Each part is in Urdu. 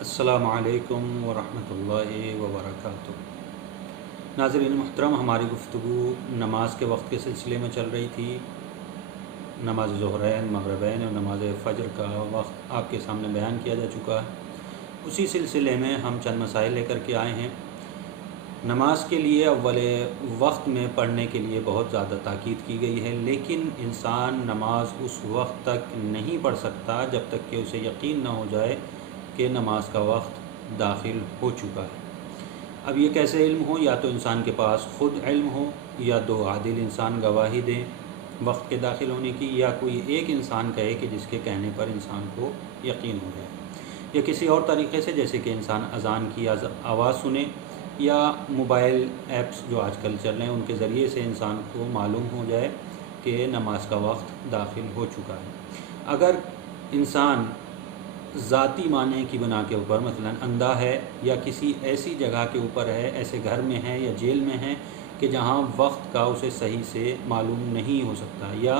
السلام علیکم ورحمۃ اللہ وبرکاتہ۔ ناظرین محترم، ہماری گفتگو نماز کے وقت کے سلسلے میں چل رہی تھی۔ نماز ظہرین، مغربین اور نماز فجر کا وقت آپ کے سامنے بیان کیا جا چکا ہے۔ اسی سلسلے میں ہم چند مسائل لے کر کے آئے ہیں۔ نماز کے لیے اول وقت میں پڑھنے کے لیے بہت زیادہ تاکید کی گئی ہے، لیکن انسان نماز اس وقت تک نہیں پڑھ سکتا جب تک کہ اسے یقین نہ ہو جائے کہ نماز کا وقت داخل ہو چکا ہے۔ اب یہ کیسے علم ہو؟ یا تو انسان کے پاس خود علم ہو، یا دو عادل انسان گواہی دیں وقت کے داخل ہونے کی، یا کوئی ایک انسان کہے کہ جس کے کہنے پر انسان کو یقین ہو جائے، یا کسی اور طریقے سے جیسے کہ انسان اذان کی آواز سنے، یا موبائل ایپس جو آج کل چل رہے ہیں ان کے ذریعے سے انسان کو معلوم ہو جائے کہ نماز کا وقت داخل ہو چکا ہے۔ اگر انسان ذاتی معنی کی بنا کے اوپر مثلا اندھا ہے، یا کسی ایسی جگہ کے اوپر ہے، ایسے گھر میں ہے یا جیل میں ہے کہ جہاں وقت کا اسے صحیح سے معلوم نہیں ہو سکتا، یا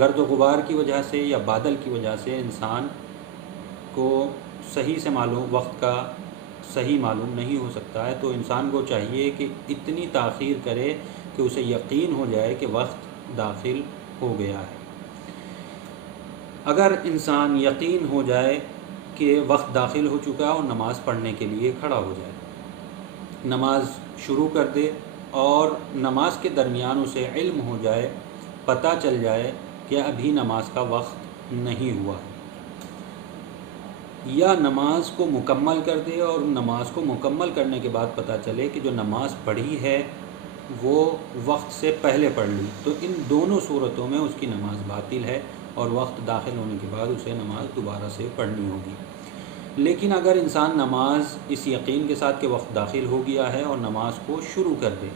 گرد و غبار کی وجہ سے یا بادل کی وجہ سے انسان کو صحیح سے وقت کا صحیح معلوم نہیں ہو سکتا ہے، تو انسان کو چاہیے کہ اتنی تاخیر کرے کہ اسے یقین ہو جائے کہ وقت داخل ہو گیا ہے۔ اگر انسان یقین ہو جائے کہ وقت داخل ہو چکا اور نماز پڑھنے کے لیے کھڑا ہو جائے، نماز شروع کر دے، اور نماز کے درمیان اسے علم ہو جائے، پتہ چل جائے کہ ابھی نماز کا وقت نہیں ہوا، یا نماز کو مکمل کر دے اور نماز کو مکمل کرنے کے بعد پتہ چلے کہ جو نماز پڑھی ہے وہ وقت سے پہلے پڑھ لی، تو ان دونوں صورتوں میں اس کی نماز باطل ہے اور وقت داخل ہونے کے بعد اسے نماز دوبارہ سے پڑھنی ہوگی۔ لیکن اگر انسان نماز اس یقین کے ساتھ کہ وقت داخل ہو گیا ہے اور نماز کو شروع کر دے،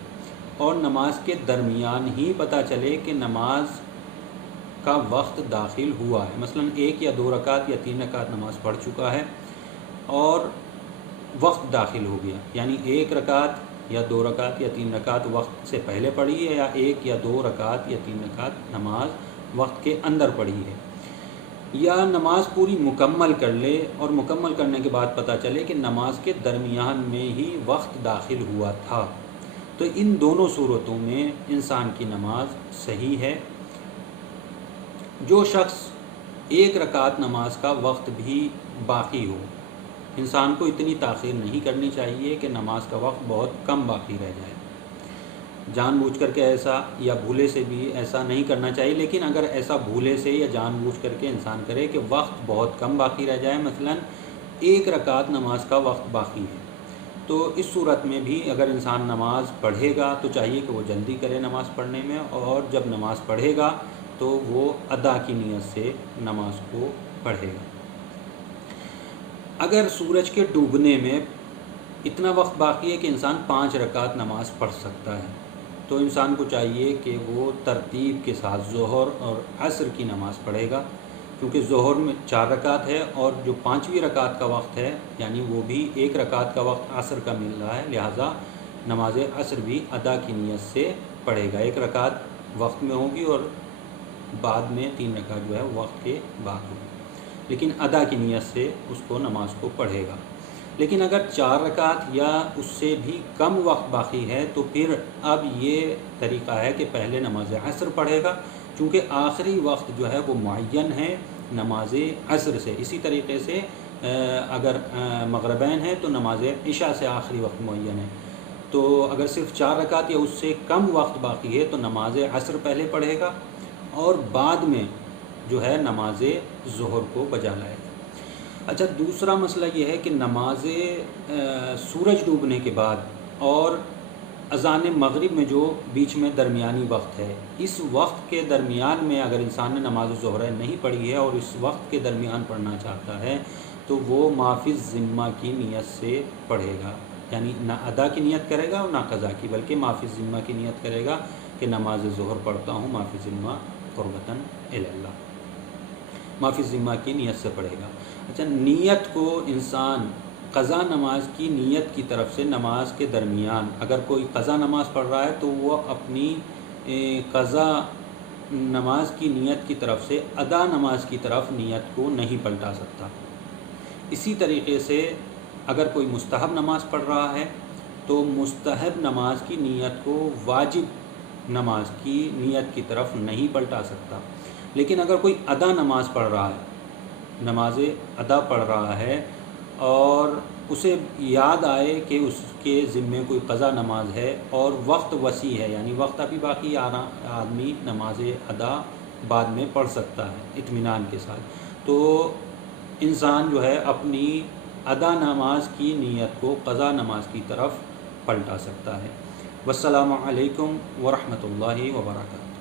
اور نماز کے درمیان ہی پتہ چلے کہ نماز کا وقت داخل ہوا ہے، مثلا 1 یا 2 رکعت یا 3 رکعت نماز پڑھ چکا ہے اور وقت داخل ہو گیا، یعنی 1 رکعت یا 2 رکعت یا 3 رکعت وقت سے پہلے پڑھی ہے، یا 1 یا 2 رکعت یا 3 رکعت نماز وقت کے اندر پڑھی ہے، یا نماز پوری مکمل کر لے اور مکمل کرنے کے بعد پتہ چلے کہ نماز کے درمیان میں ہی وقت داخل ہوا تھا، تو ان دونوں صورتوں میں انسان کی نماز صحیح ہے۔ جو شخص 1 رکعت نماز کا وقت بھی باقی ہو، انسان کو اتنی تاخیر نہیں کرنی چاہیے کہ نماز کا وقت بہت کم باقی رہ جائے، جان بوجھ کر کے ایسا یا بھولے سے بھی ایسا نہیں کرنا چاہیے، لیکن اگر ایسا بھولے سے یا جان بوجھ کر کے انسان کرے کہ وقت بہت کم باقی رہ جائے، مثلا 1 رکعت نماز کا وقت باقی ہے، تو اس صورت میں بھی اگر انسان نماز پڑھے گا تو چاہیے کہ وہ جلدی کرے نماز پڑھنے میں، اور جب نماز پڑھے گا تو وہ ادا کی نیت سے نماز کو پڑھے گا۔ اگر سورج کے ڈوبنے میں اتنا وقت باقی ہے کہ انسان 5 رکعت نماز پڑھ سکتا ہے، تو انسان کو چاہیے کہ وہ ترتیب کے ساتھ ظہر اور عصر کی نماز پڑھے گا، کیونکہ ظہر میں 4 رکعت ہے اور جو 5ویں رکعت کا وقت ہے یعنی وہ بھی 1 رکعت کا وقت عصر کا مل رہا ہے، لہٰذا نماز عصر بھی ادا کی نیت سے پڑھے گا۔ 1 رکعت وقت میں ہوگی اور بعد میں 3 رکعت جو ہے وقت کے بعد ہوگی، لیکن ادا کی نیت سے اس کو نماز کو پڑھے گا۔ لیکن اگر 4 رکعت یا اس سے بھی کم وقت باقی ہے تو پھر اب یہ طریقہ ہے کہ پہلے نماز عصر پڑھے گا، چونکہ آخری وقت جو ہے وہ معین ہے نماز عصر سے۔ اسی طریقے سے اگر مغربین ہے تو نماز عشاء سے آخری وقت معین ہے، تو اگر صرف 4 رکعت یا اس سے کم وقت باقی ہے تو نماز عصر پہلے پڑھے گا اور بعد میں جو ہے نماز ظہر کو بجا لائے گا۔ اچھا، دوسرا مسئلہ یہ ہے کہ نماز سورج ڈوبنے کے بعد اور اذان مغرب میں جو بیچ میں درمیانی وقت ہے، اس وقت کے درمیان میں اگر انسان نے نماز ظہر نہیں پڑھی ہے اور اس وقت کے درمیان پڑھنا چاہتا ہے تو وہ ما فی الذمہ کی نیت سے پڑھے گا، یعنی نہ ادا کی نیت کرے گا اور نہ قضا کی، بلکہ ما فی الذمہ کی نیت کرے گا کہ نماز ظہر پڑھتا ہوں ما فی الذمہ قربتاً الی اللہ، ما فی الذمہ کی نیت سے پڑھے گا۔ اچھا، نیت کو انسان قضا نماز کی نیت کی طرف سے نماز کے درمیان اگر کوئی قضا نماز پڑھ رہا ہے تو وہ اپنی قضا نماز کی نیت کی طرف سے ادا نماز کی طرف نیت کو نہیں پلٹا سکتا۔ اسی طریقے سے اگر کوئی مستحب نماز پڑھ رہا ہے تو مستحب نماز کی نیت کو واجب نماز کی نیت کی طرف نہیں پلٹا سکتا۔ لیکن اگر کوئی ادا نماز پڑھ رہا ہے، نماز ادا پڑھ رہا ہے اور اسے یاد آئے کہ اس کے ذمے کوئی قضا نماز ہے اور وقت وسیع ہے، یعنی وقت ابھی باقی آدمی نماز ادا بعد میں پڑھ سکتا ہے اطمینان کے ساتھ، تو انسان جو ہے اپنی ادا نماز کی نیت کو قضا نماز کی طرف پلٹا سکتا ہے۔ والسلام علیکم ورحمۃ اللہ وبرکاتہ۔